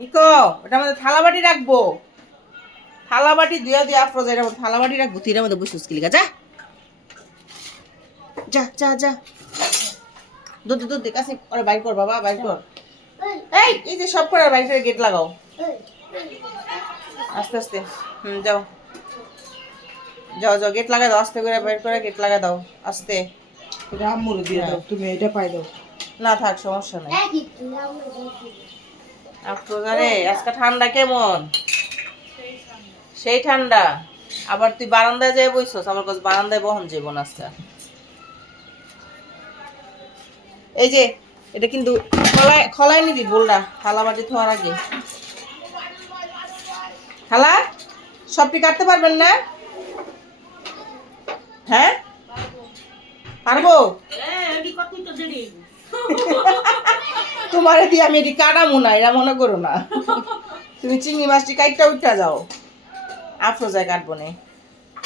নিকো ওটা আমাদের থালা বাটি রাখবো, থালা বাটি ধুয়া দিয়ে আফরোজা এটা থালা বাটি রাখবো, তুই এর মধ্যে বসে উস্কিলি যা যা যা যা দুধ দুধ দে কাছে ওরা বাইর কর বাবা বাইর কর। এই এই যে সব করে বাইরে গেট লাগাও আস্তে আস্তে। যাও যাও যাও গেট লাগাই দাও আস্তে করে বাইর করে গেট লাগাই দাও আস্তে। এটা আম্মুরে দিয়ে দাও, তুমি এটা পাই দাও। না থাক সমস্যা নাই। আফরোজা রে আজকে ঠান্ডা কেমন? সেই ঠান্ডা। আবার তুই বারান্দায় যাই বইছস, আমার কাছে বারান্দায় বহন যাবো না আজকে। এই যে এটা কিন্তু খলাই নিবি বোলটা থালা বাটি থোয়ার আগে। থালা সবটি কাটতে পারবেন না? হ্যাঁ পারবো। তোমার দিয়ে আমি এটি কাটামো না, এরা মনে করো না। তুমি চিংড়ি মাছটি কাটটা উঠা যাও, আফরোজায় কাটবো না।